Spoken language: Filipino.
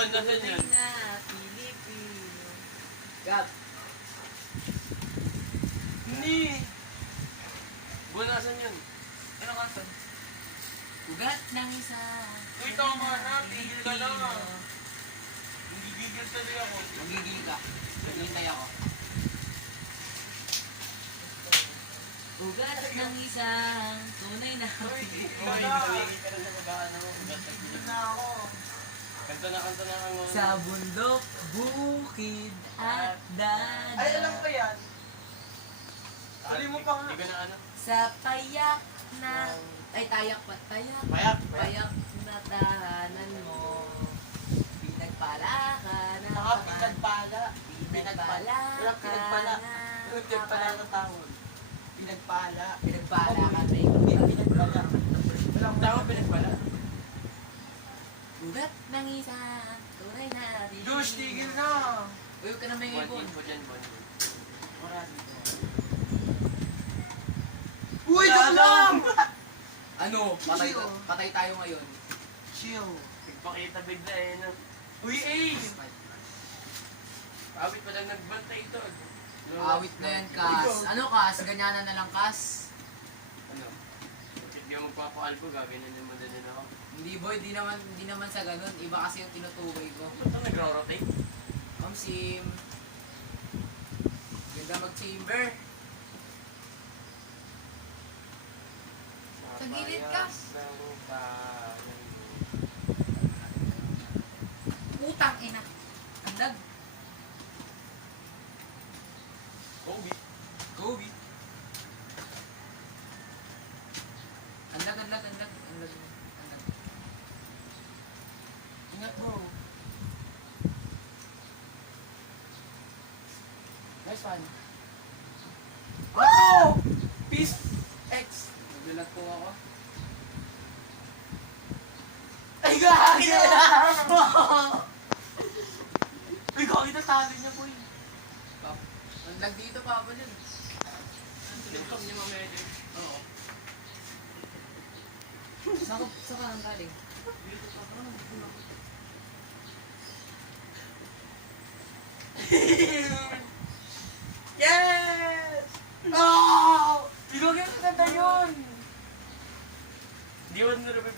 Bon, nasan yun? Na Pilipino. Gab. Ni! Bon, nasan yun? Ano kanto? Ugat ng isa. Uy, tama na. Tigil ka na. Hindi gigil tuloy ako. Magigil ka. Maghintay ako. Ugat ng isang tunay na Uy, tigil ka Okay, na. tumigil ka na sa babaan ako. Tigil na ako. Kanta na ako. sa bundok, bukid at dagat. Ay, alam ko yan. Huli mo pa nga. Hindi ko na ano. Sa payak na... Ay, tayak pa. Tayak. Payak. Payak na tahanan mo. Pinagpala ka na. Mga pinagpala. Pinagpala Walang ka pinagpala. na. Walang pinagpala ng tawon. Pinagpala. Pinagpala ka na. Pinagpala. Walang tawon pinagpala. Ugat ng isang tunay na Pilipino. Josh, tigil na. Uy, huwag ka na may ibon. Wala dito. Uy, joke lang! Ano? Patay tayo ngayon. Chill. Nagpakita bigla eh. No? Uy, Ace! Awit pa lang nagbantay ito. Awit na yan, Kas. Ano, Kas? Ganyanan na lang, Kas. Ano? Bakit di ako magpapaalbo? Gaganin mo din ako. Hindi, boy. Di naman sa ganun. Iba kasi yung tinutugay ko. Ba't ito nagro-rotate? Sim. Ganda mag-chamber. Sa gilid ka. Utang ina. Andag. Kobe. Kobe. Andag. Ingat bro. Nice one. Oh! Peace X. Nagulat po ako. Ay, gagi! Ay, gagi na tali niya, boy. Andag dito pa ako dyan. Sinipam niya mamaya din. Oo. Saka ang galing. Yes! Oh! Pinagay ko na yun! Di ba nilapit